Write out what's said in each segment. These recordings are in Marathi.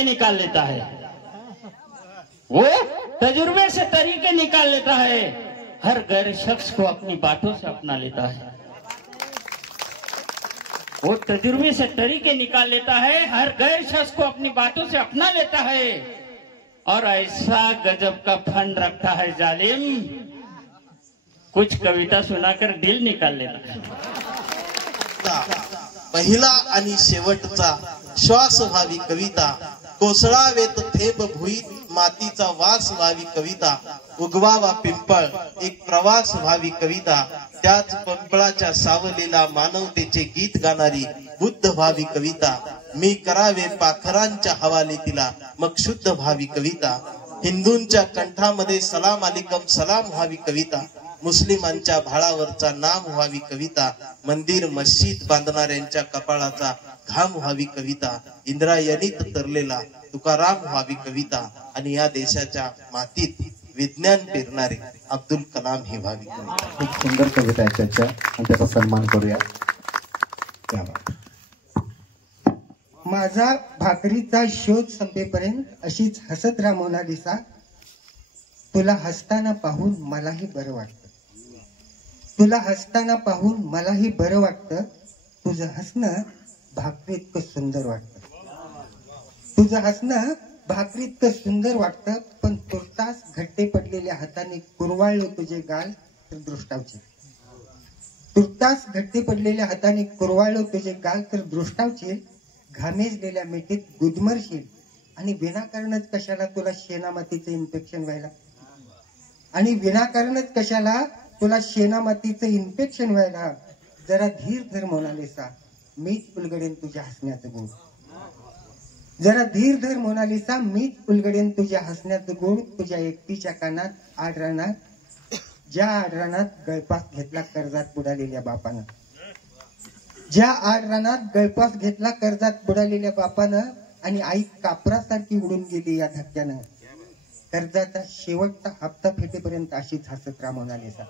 निकाल लेता है, वो तजुर्बे से तरीके निकाल लेता है, हर गैर शख्स को अपनी बातों से अपना लेता है। वो तजुर्बे से तरीके निकाल लेता है, हर गैर शख्स को अपनी बातों से अपना लेता है, और ऐसा गजब का फन रखता है जालिम, कुछ कविता सुनाकर दिल निकाल लेता है। पहिला आणि शेवटचा श्वास व्हावी कविता, कोसळावेत थेंब भुईत मातीचा वास व्हावी कविता, उगवावा पिंपळ एक प्रवास व्हावी कविता, त्याच पिंपळाच्या सावलीला मानवतेचे गीत गाणारी बुद्ध व्हावी कविता, मी करावे पाखरांच्या हवाली तिला मग शुद्ध व्हावी कविता, हिंदूंच्या कंठामध्ये सलाम अलिकम सलाम व्हावी कविता, मुस्लिमांच्या भाळावरचा नाम व्हावी कविता, मंदिर मस्जिद बांधणाऱ्यांच्या कपाळाचा घाम व्हावी कविता, इंद्रायणीत तरलेला तुकाराम व्हावी कविता, आणि या देशाच्या मातीत विज्ञान पेरणारे अब्दुल कलाम ही व्हावी कविता. खूप सुंदर कविता आहे त्याच्या, आणि त्याचा सन्मान करूया. माझा भाकरीचा शोध संपेपर्यंत अशीच हसत राहा मोनालिसा, तुला हसताना पाहून मलाही बरं वाटतं, तुला हसताना पाहून मलाही बरं वाटतं, तुझं हसणं भाकरी इतकं सुंदर वाटतं, तुझं हसणं भाकरी इतकं सुंदर वाटतं, पण तुर्तास घट्टे पडलेल्या हाताने कुरवाळले तुझे गाल तर दृष्टावचे, तुर्तास घट्टे पडलेल्या हाताने कुरवाळले तुझे गाल तर दृष्टावचे, घामेजलेल्या मिठीत गुदमरशील, आणि विनाकारणच कशाला तुला शेणामातीचं इन्फेक्शन व्हायला, आणि विनाकारणच कशाला तुला शेणामातीचं इन्फेक्शन व्हायला, जरा धीर धर मोनालिसा, मीच उलगडेन तुझ्या हसण्याचं गोड, जरा धीर धर मोनालिसा, मीच उलगडेन तुझ्या हसण्याचं गोड, तुझ्या एकटीच्या कानात आडरानात, ज्या आडरानात गळपास घेतला कर्जात बुडालेल्या बापानं, ज्या आडरानात गळपास घेतला कर्जात बुडालेल्या बापानं, आणि आई कापरासारखी उडून गेली या धक्क्यानं, कर्जाचा शेवटचा हप्ता फेटेपर्यंत अशीच हसत राहा मोनालिसा,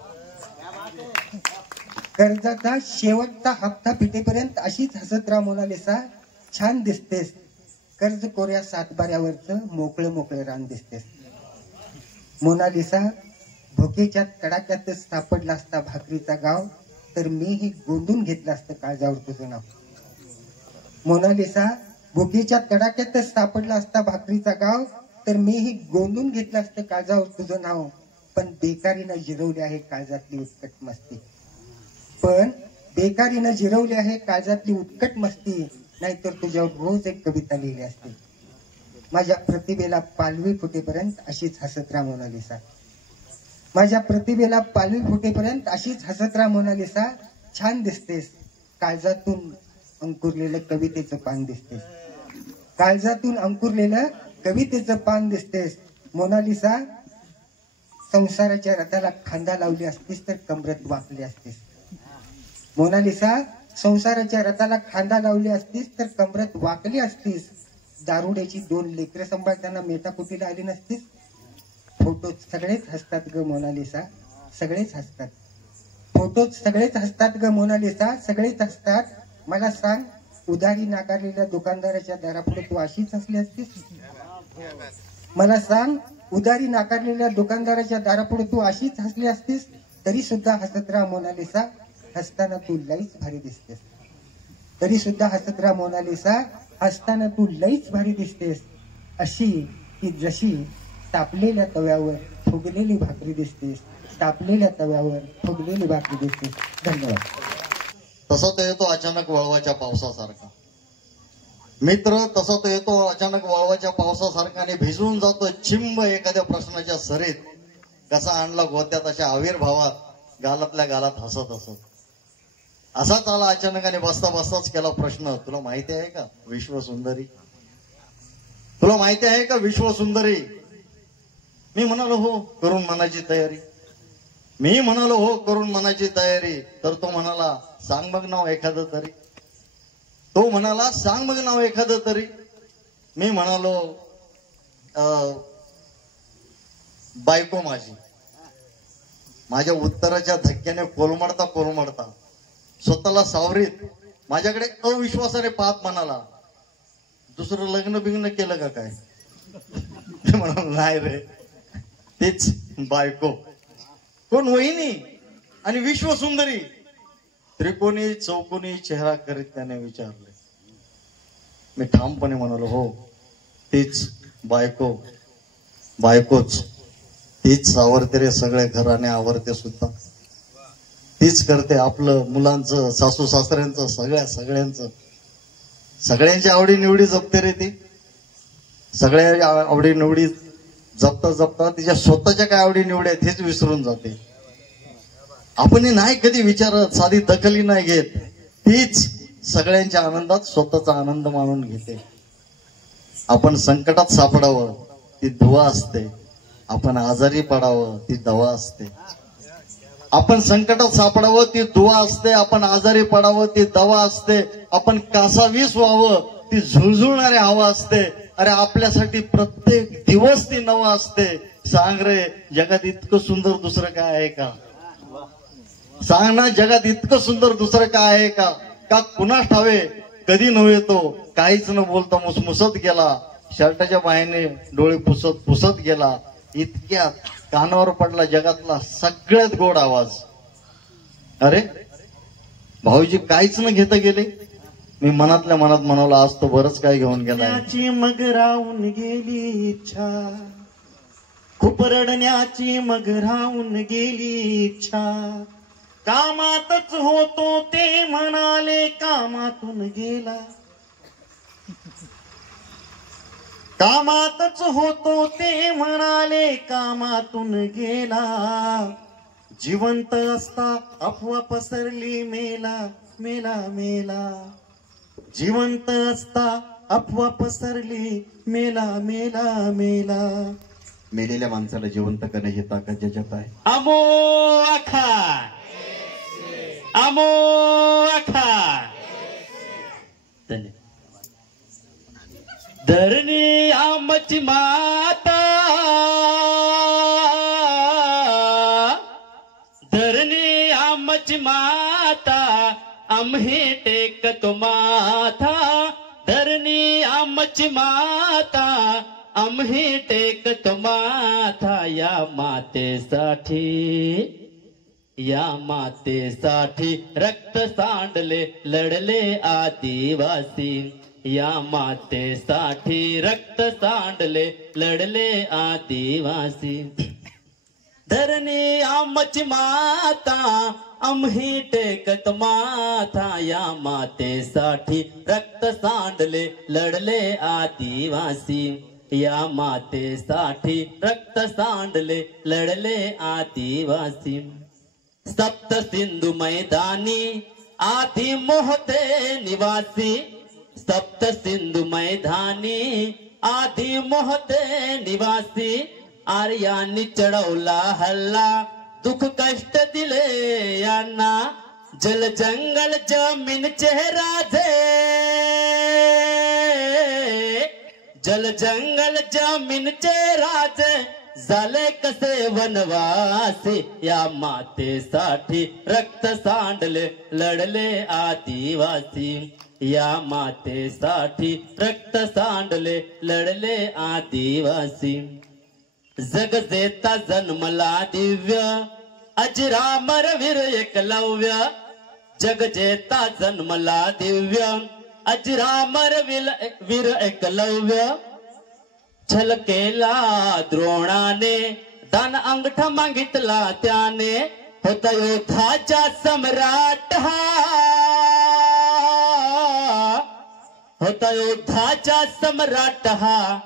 कर्जाचा शेवटचा हप्ता फेटेपर्यंत अशीच हसत राहा मोनालिसा, छान दिसतेस कर्ज कोऱ्या सातबाऱ्यावरचं मोकळं मोकळं रान दिसतेस मोनालिसा, भुकेच्या कडाक्यातच सापडला असता भाकरीचा गाव, तर मीही गोंधून घेतलं असतं काळजावर तुझं नाव, मोनालिसा भुकेच्या कडाक्यातच सापडला असता भाकरीचा गाव, तर मीही गोंधून घेतलं असतं काळजावर तुझं नाव, पण बेकारीनं जिरवली आहे काळजातली उत्कट मस्ती, पण बेकारीनं जिरवली आहे काळजातली उत्कट मस्ती, नाहीतर तुझ्यावर रोज एक कविता लिहिली असते, माझ्या प्रतिभेला पालवी फुटेपर्यंत अशीच हसत राहा मोनालिसा, माझ्या प्रतिभेला पालवी फुटेपर्यंत अशीच हसत राहा मोनालिसा, छान दिसतेस काळजातून अंकुरलेलं कवितेचं पान दिसतेस, काळजातून अंकुरलेलं कवितेचं पान दिसतेस मोनालिसा, संसाराच्या रथाला खांदा लावली असतीस तर कमरत वाकली असतीस मोनालिसा, संसाराच्या रथाला खांदा लावली असतीस तर कमरत वाकली असतीस, दारुड्याची 2 लेकरं सांभाळताना मेटाकुटीला आली नसतीस, फोटोत सगळेच हसतात ग मोनालिसा, सगळेच हसतात, फोटोत सगळेच हसतात ग मोनालिसा, सगळेच हसतात, मला सांग उधारी नाकारलेल्या दुकानदाराच्या दारापुढे तू अशीच हसली असतीस, मला सांग उधारी नाकारलेल्या दुकानदाराच्या दारापुढे तू अशीच हसली असतीस, तरी सुद्धा हसत राहा मोनालिसा, हसताना तू लईच भारी दिसतेस, तरी सुद्धा हसत राहा मोनालिसा, हसताना तू लईच भारी दिसतेस, अशी की जशी तापलेल्या तव्यावर फुगलेली भाकरी दिसतेस, तापलेल्या तव्यावर फुगलेली भाकरी दिसतेस. धन्यवाद. तसा तो येतो अचानक वळवाच्या पावसासारखा मित्र, तसा तो येतो अचानक वळवाच्या पावसासारखा, आणि भिजून जातो चिंब एखाद्या प्रश्नाच्या सरीत, कसा आणला गोत्यात अशा आविर्भावात, गालातल्या गालात हसत हसत, असाच आला अचानक आणि बसता बसताच केला प्रश्न, तुला माहिती आहे का विश्वसुंदरी, तुला माहिती आहे का विश्वसुंदरी, मी म्हणालो हो करून मनाची तयारी, मी म्हणालो हो करून मनाची तयारी, तर तो म्हणाला सांग मग नाव एखादं तरी, तो म्हणाला सांग मग नाव एखादं तरी, मी म्हणालो बायको माझी. माझ्या उत्तराच्या धक्क्याने कोलमडता कोलमडता स्वतःला सावरीत माझ्याकडे अविश्वासाने पाहत म्हणाला, दुसरं लग्न बिग्न केलं का काय? म्हणाल नाही रे, तीच बायको. कोण? वहिनी आणि विश्वसुंदरी. त्रिकोणी चौकोनी चेहरा करीत त्याने विचारले. मी ठामपणे म्हणालो हो तीच बायको, बायकोच. तीच आवरते रे सगळे घराने, आवरते सुद्धा तीच करते आपलं, मुलांचं, सासू सासऱ्यांचं, सगळ्यांचं. सगळ्यांची आवडी निवडी जपते रे ती. सगळ्या आवडी निवडी जपता जपता तिच्या स्वतःच्या काय आवडी निवडी आहेत हेच विसरून जाते. आपण नाही कधी विचारत, साधी दखली नाही घेत. तीच सगळ्यांच्या आनंदात स्वतःचा आनंद मानून घेते. आपण संकटात सापडावं ती दुवा असते, आपण आजारी पडावं ती दवा असते. आपण संकटात सापडावं ती दुआ असते, आपण आजारी पडावं ती दवा असते, आपण कासावीस व्हावं ती झुळझुळणारी हवा असते. अरे आपल्यासाठी प्रत्येक दिवस ती नवा असते. सांग रे, जगात इतकं सुंदर दुसरं काय आहे का? सांग ना, जगात इतकं सुंदर दुसरं काय आहे का? का कुणास ठावे कधी नव्हे तो काहीच न बोलता मुसमुसत गेला, शर्टाच्या बाहेने डोळे पुसत पुसत गेला. इतक्यात कानावर पडला जगातला सगळ्यात गोड आवाज. अरे भाऊजी काहीच न घेता गेले. मी मनातल्या मनात म्हणाला, आज तो बरंच काय घेऊन गेला. मग राहून गेली इच्छा, खूप रडण्याची मग राहून गेली इच्छा. कामातच होतो ते म्हणाले कामातून गेला, कामातच होतो ते म्हणाले कामातून गेला. जिवंत असता अफवा पसरली मेला मेला मेला. जिवंत असता अफवा पसरली मेला मेला मेला. मेलेल्या माणसाला जिवंत करण्याची ताकद ज्याच्यात आहे. अमो आखा अमो आखा. धरणी आमची माता, धरणी आमची माता, आम्ही टेकतो माथा. धरणी आमची माता, आम्ही टेकतो माथा. या मातेसाठी, या मातेसाठी रक्त सांडले लढले आदिवासी. या मातेसाठी रक्त सांडले लढले आदिवासी. धरणी आमची माता, आम्ही टेकत माथा. या मातेसाठी रक्त सांडले लढले आदिवासी. या मातेसाठी रक्त सांडले लढले आदिवासी. सप्त सिंधू मैदानी आधी मोहते निवासी. सप्त सिंधू मैदानी आधी मोहते निवासी. आर्यांनी चढवला हल्ला, दुःख कष्ट दिले यांना. जल जंगल जमीनचे राजे, जल जंगल जमीनचे राजे, झाले कसे वनवासी. या मातेसाठी रक्त सांडले लढले आदिवासी. या मातेसाठी रक्त सांडले लढले आदिवासी. जग जेता जन्मला दिव्य, अजरामर वीर एकलव्य. जग जेता जन्मला दिव्य, अजरामर वीर एकलव्य. छल केला द्रोणाने, दान अंगठा मागितला त्याने. होता योद्धाचा सम्राट हा, होता योद्धाचा सम्राट हा.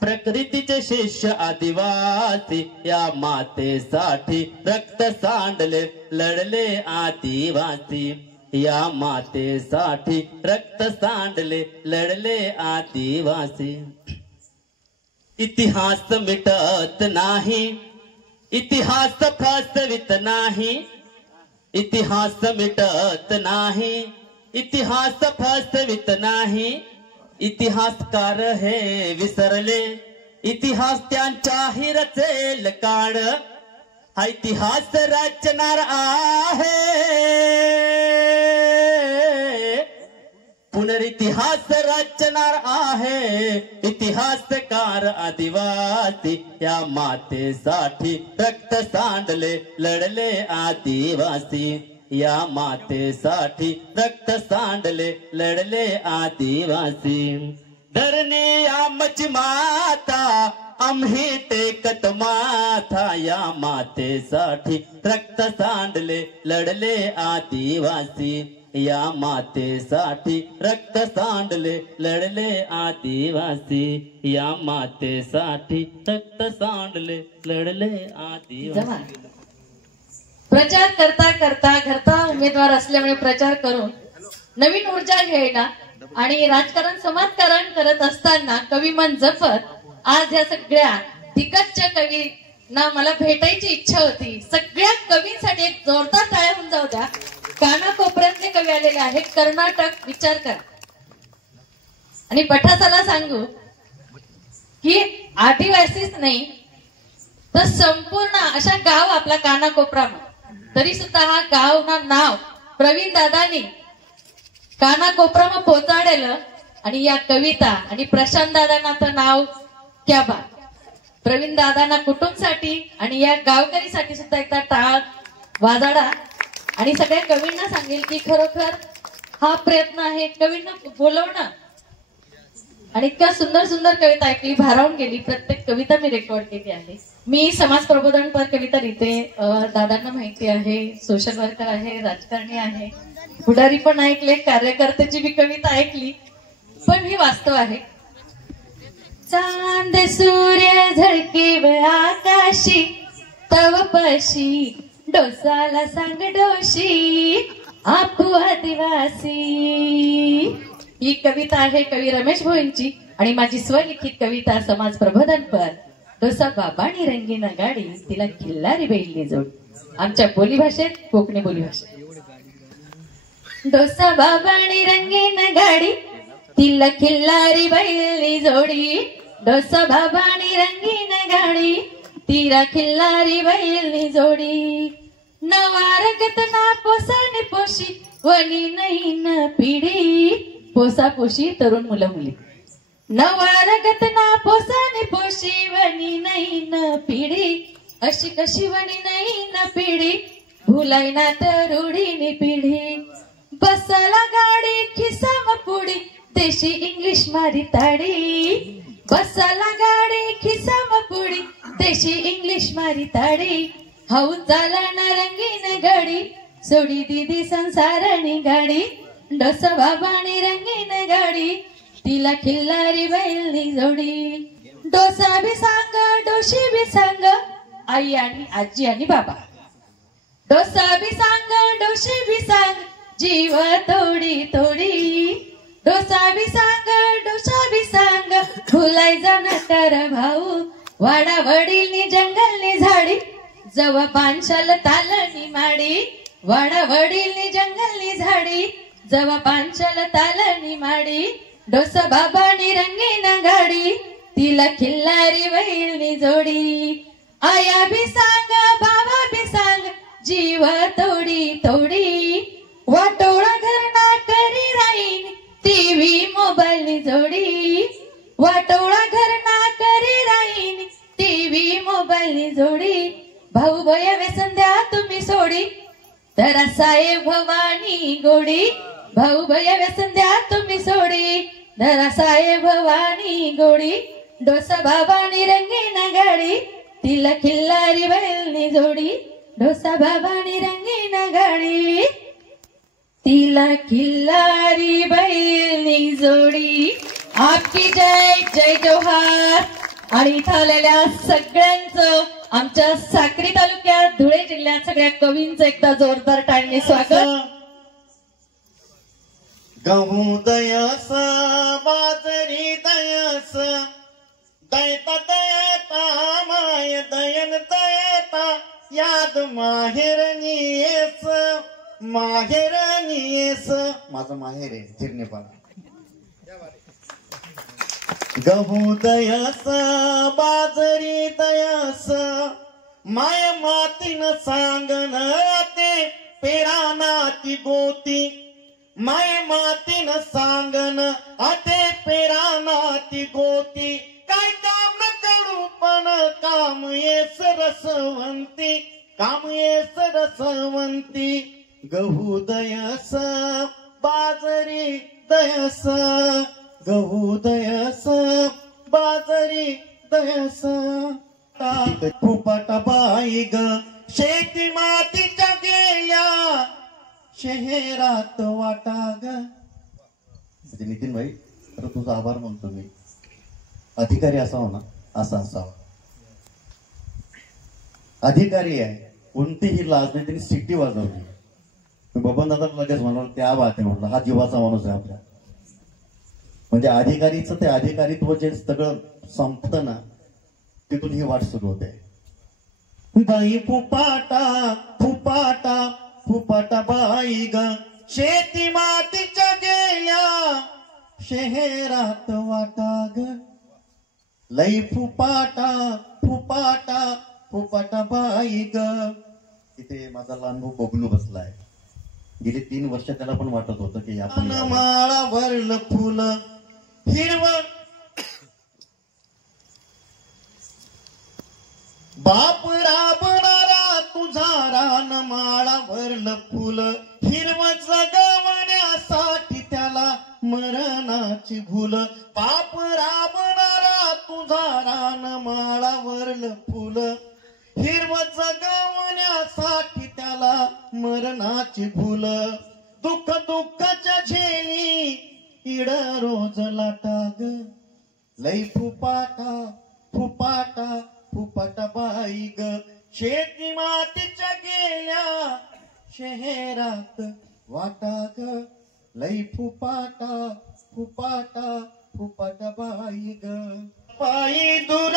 प्रकृतीचे शिष्य आदिवासी. या मातेसाठी रक्त सांडले लढले आदिवासी. या मातेसाठी रक्त सांडले लढले आदिवासी. इतिहास मिटत नाही, इतिहास फसवित नाही. इतिहास मिटत नाही, इतिहास फसवित नाही. इतिहासकार हे विसरले, इतिहास त्यांच्याही रचेल काळ. हा इतिहास रचणार आहे, पुनरितिहास रचणार आहे. इतिहासकार आदिवासी. या मातेसाठी रक्त सांडले लढले आदिवासी. या मातेसाठी रक्त सांडले लढले आदिवासी. धरणी आमची माता, आम्ही टेकत माथा. या मातेसाठी रक्त सांडले लढले आदिवासी. या मातेसाठी रक्त सांडले लढले आदिवासी. या मातेसाठी रक्त सांडले लढले आदिवासी. प्रचार करता करता घरता उमेदवार असल्यामुळे प्रचार करून नवीन ऊर्जा घ्यायला आणि राजकारण समाजकारण करत असताना कवी मन जपत आज या सगळ्या दिग्गज कवी ना मला भेटायची इच्छा होती. सगळ्या कवींसाठी एक जोरदार टाळ्या होऊन जाऊ द्या. कानाकोपऱ्यातले कवी आलेले आहेत. कर्नाटक, विचार करा. आणि पठासाला सांगू की आदिवासीच नाही तर संपूर्ण अशा गाव आपला कानाकोपरा, तरी सुद्धा हा गाव ना नाव प्रवीण दादानी कानाकोपरामा पोचाडेलं. आणि या कविता आणि प्रशांत दादांना तर नाव क्या बात. प्रवीण दादांना कुटुंबसाठी आणि या गावकरीसाठी सुद्धा एकदा टाळ वाजाडा. आणि सगळ्या कवींना सांगेल की खरोखर हा प्रयत्न आहे कवींना बोलवणं. आणि इतक्या सुंदर सुंदर कविता ऐकली, भारावून गेली. प्रत्येक कविता मी रेकॉर्ड केली आहे. मी समाज प्रबोधनपर कविता लिहिते. दादांना माहिती आहे, सोशल वर्कर आहे, राजकारणी आहे, पुढारी पण ऐकले, कार्यकर्त्याची बी कविता ऐकली. पण ही वास्तव आहे. चांद सूर्य झळके आकाशी तव पशी डोसाला सांग डोशी आपू आदिवासी. ही कविता आहे कवी रमेश भोईंची आणि माझी स्वलिखित कविता समाज प्रबोधनपर. डोसा बाबानी रंगीन गाडी तिला खिल्लारी बैलनी जोड. आमच्या बोलीभाषेत, कोकणी बोलीभाषेत. डोसा बाबानी रंगीन गाडी तिला खिल्लारी बैलनी जोडी. डोसा बाबानी रंगीन गाडी तिला खिल्लारी बैलनी जोडी. नवारगत ना पोसाने पोशी वनी नईन पिढी. पोसा पोशी तरुण मुलं मुली. नवारगत ना पोसाने पोशी वनी नईन पिढी. अशी कशी वनी नईन पिढी भुलायना तरुडीनी पिढी. बसाला गाडी खिसाम पुडी देशी इंग्लिश मारी ताडी. बसाला गाडी खिसाम पुडी देशी इंग्लिश मारी ताडी. हाऊ झाला ना रंगीन गाडी सोडी दीदी संसारणी गाडी. डोसा बाबानी रंगीन गाडी तिला खिल्लारी बैलनी जोडी. डोसा बी सांग डोशी बी सांग आई आणि आजी आणि बाबा. डोसा बी सांग डोशी बी सांग जीव तोडी तोडी. डोसा बी सांग डोसा बी सांग भुलाय जाणार कर भाऊ. वाडा वडीलनी जंगलनी झाडी जव पानशाल तालनी माडी. वाडा वडीलनी जंगलनी झाडी जव पानशाल तालनी माडी. डोसा बाबानी रंगीन गाडी तिला खिल्लारी बैलनी जोडी. आया बी सांग बाबा बी सांग जीव तोडी तोडी. वाटोळा घरना करी राहीन टीव्ही मोबाईलनी जोडी. वाटोळा घरना करी राहीन टीव्ही मोबाईलनी जोडी. भाऊ बया व्यसन द्या तुम्ही सोडी तर साहेब भवानी गोडी. भाऊ बया व्यसन द्या तुम्ही सोडी धरा साहेब भवानी गोडी. डोसा बाबानी रंगीन गाडी तिला खिल्लारी बैलनी जोडी. डोसा बाबानी रंगीन गाडी तिला खिल्लारी बैलनी जोडी. आपकी जय जय जोहार. आणि इथं आलेल्या सगळ्यांचं आमच्या साक्री तालुक्यात धुळे जिल्ह्यात सगळ्या कवींचं एकदा जोरदार टाळणी स्वागत. गहू दयस बाजरी दयस दयता दयता माय दयन दयता याद माहेरनी येस माहेरनी येस. माझं माहेर आहे चिरनेपाडा. गहू दयस बाजरी दयस माय मातीन सांगन ते पेराना ती गोती. माय मातीन सांगन अते पेराना ती गोती. काय काम करू पण काम येस रसवंती काम येस रसवंती. गहू दयस बाजरी दयस गहू दयस बाजरी दयस. फुपाटा बाई ग शेती मातीच्या गेल्या शहरात वाटा ग. नितीन भाई तर तुझा आभार मानतो मी. अधिकारी असावा ना असा असावा. अधिकारी आहे कोणतीही लाज नाही. त्यांनी सिटी वाजवली. बबन दादा लगेच म्हणाल त्या बात आहे म्हटलं हा जीवाचा माणूस आहे आपल्या. म्हणजे अधिकारीचं ते अधिकारीत्व जे सगळं संपतं ना तिथून ही वाट सुरू होते. बाई फुपाटा फुपाटा फुपाटा बाई ग शेती मातीच्या गेल्या शहरात वाटा ग लई फुपाटा फुपाटा फुपाटा बाई ग. तिथे माझा लहान भाऊ बबलू बसलाय. गेली 3 वर्ष त्याला पण वाटत होतं की आपण माळा भरलं फुलं हिरव बाप राबणारा तुझा रान माळा भरलं फुलं हिरव जगवण्यासाठी त्याला मरणाची भूल. बाप राबणारा तुझा रान माळा भरलं फुलं हिरव जगवण्यासाठी त्याला मरणाची भूल. दुःख दुःखाच्या झेली इड रोज लाटा ग लई फुपाटा फुपाटा फुपाटा बाई ग शेती मातीच्या गेल्या शहरात वाटा ग लई फुपाटा फुपाटा फुपाटा बाई ग. पायी दूर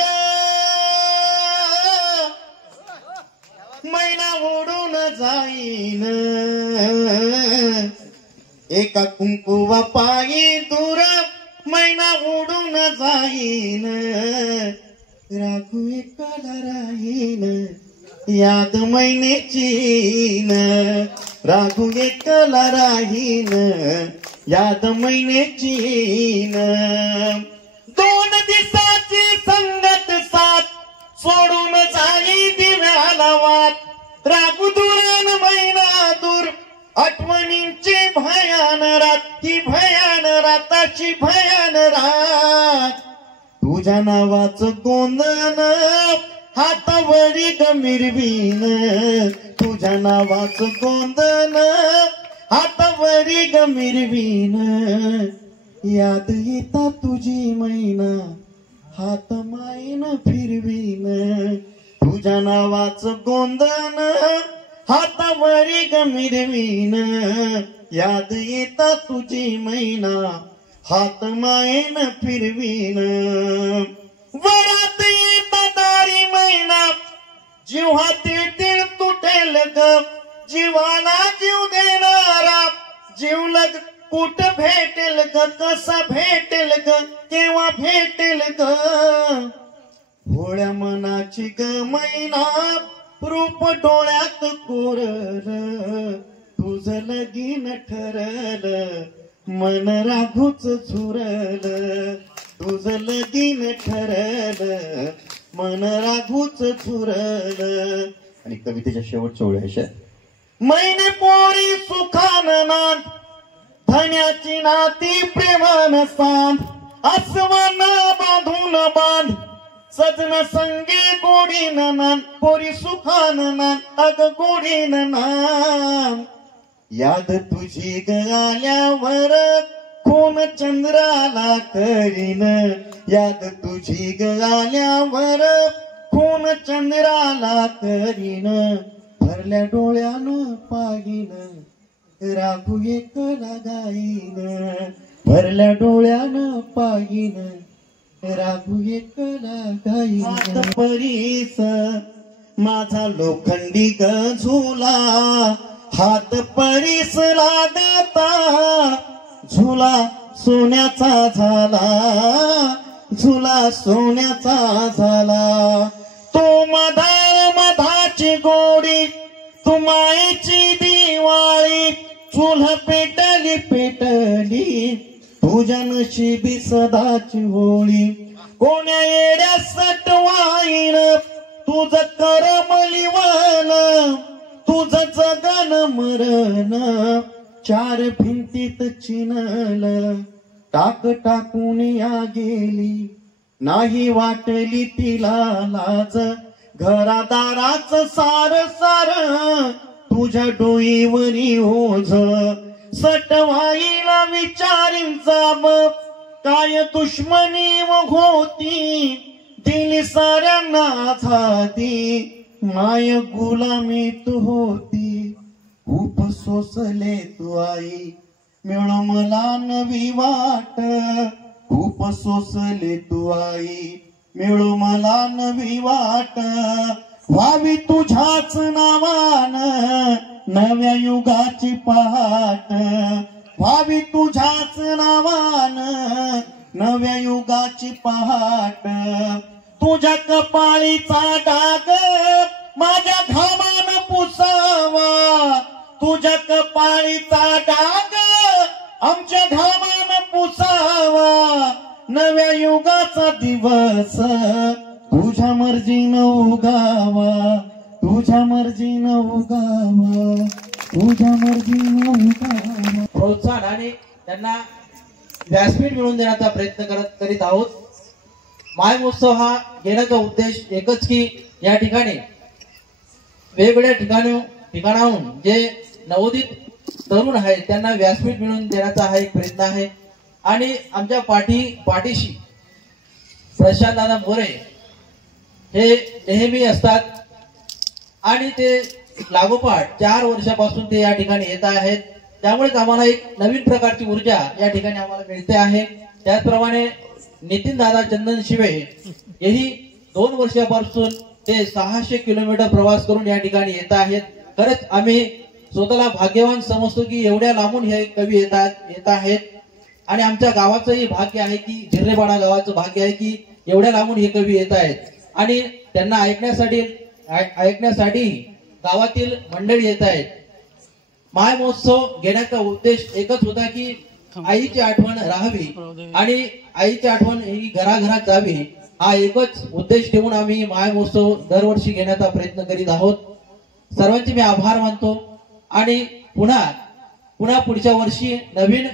मैना उडून जाईन एका कुंकुवा पायी दूर मैना उडून जाईन राघू एकला राहीन याद मैनेची राघू एकला राहीन याद मैनेची. 2 दिवसाची संगत साथ सोडून जाई दिव्याला वाट राघू दुरान मैना दूर आठवणींची भयान रात ही भयान राताची भयान रात. तुझ्या नावाचं गोंधन हातावरी गमिरवीन तुझ्या नावाचं गोंधन हातावरी गमिरवीन याद येता तुझी मैना हात माईन फिरवीन तुझ्या नावाचं गोंधन हातावरी गमिरवीन याद येता तुझी मैना हात मायन फिरवीन. वरात येता दारी मैना जीवा तिळ तुटेल ग जीवाला जीव देणारा जीवलग कुठ भेटेल ग कसा भेटेल ग केव्हा भेटेल ग. भोळ्या मनाची ग मैना रूप डोळ्यात कोरल तुझं लगीन ठरल मन राघूच झुरल तुझं लगीन ठरल मन राघूच झुरल. आणि कवितेच्या शेवटच्या ओळी अशा मैने पोरी सुखान नांद धन्याची नाती प्रेमान सांद आसवाना बांधून बांध सजन संगे गोडीन नांद पोरी सुखान नांद अग गोडीन नांद. याद तुझी ग आल्यावर खून चंद्राला करीन याद तुझी ग आल्यावर खून चंद्राला करीन भरल्या डोळ्यानं पाहिन राघू एकला गाईन भरल्या डोळ्यानं पाहिन राघू एकला गाईन. परीस माझा लोखंडी ग झुला हात परीस लागता झुला सोन्याचा झाला झुला सोन्याचा झाला. तो मधाची गोडी तू मायेची दिवाळी चूल पेटली पेटली तुझ्या नशिबी सदाची होळी. कोण्या येड्या सटवाईन तुझं करमलिवन तुझं जगन मरण 4 भिंतीत चिनल टाक टाकून या गेली नाही वाटली तिला लाज घरादाराच सार सार तुझ्या डोईवरी ओझ सटवाईला विचारीन जाब काय दुश्मनी व होती दिली साऱ्यांना झादी माय गुलामीत होती खूप सोसले तू आई मिळ मला नवी वाट खूप सोसले तू आई मिळू मला नवी वाट व्हावी तुझ्याच नावान नव्या युगाची पहाट, व्हावी तुझ्याच नावान नव्या युगाची पहाट, तुझ्या कपाळीचा डाग माझ्या घामान पुसावा, तुझ्या कपाळीचा डाग आमच्या घामान पुसावा, नव्या युगाचा दिवस तुझ्या मर्जीनं उगावा, तुझ्या मर्जीनं उगावा, तुझ्या मर्जीनं उगावा. प्रोत्साहन आणि त्यांना व्यासपीठ मिळवून देण्याचा प्रयत्न करीत आहोत. माय महोत्सव हा घेण्याचा उद्देश एकच की या ठिकाणी वेगवेगळ्या ठिकाणाहून जे नवोदित तरुण आहेत त्यांना व्यासपीठ मिळवून देण्याचा हा एक प्रयत्न आहे. आणि आमच्या पाठीशी प्रशांत दादा मोरे हे नेहमी असतात आणि ते लागोपाठ 4 वर्षापासून ते या ठिकाणी येत आहेत. त्यामुळेच आम्हाला एक नवीन प्रकारची ऊर्जा या ठिकाणी आम्हाला मिळते आहे. त्याचप्रमाणे नितीन दादा चंदन शिवे हेही 2 वर्षापासून ते 600 किलोमीटर प्रवास करून या ठिकाणी येत आहेत. खरंच आम्ही स्वतःला भाग्यवान समजतो की एवढ्या लांबून हे कवी येत आहेत. आणि आमच्या गावाचंही भाग्य आहे की झिररेपाडा गावाचं भाग्य आहे की एवढ्या लांबून हे कवी येत आहेत. आणि त्यांना ऐकण्यासाठी गावातील मंडळी येत आहेत. माय महोत्सव घेण्याचा उद्देश एकच होता की आईची आठवण राहावी आणि आईची आठवण ही घराघरात जावी, हा एकच उद्देश ठेवून आम्ही माय महोत्सव दरवर्षी घेण्याचा प्रयत्न करीत आहोत. सर्वांचे मी आभार मानतो आणि पुन्हा पुढच्या वर्षी नवीन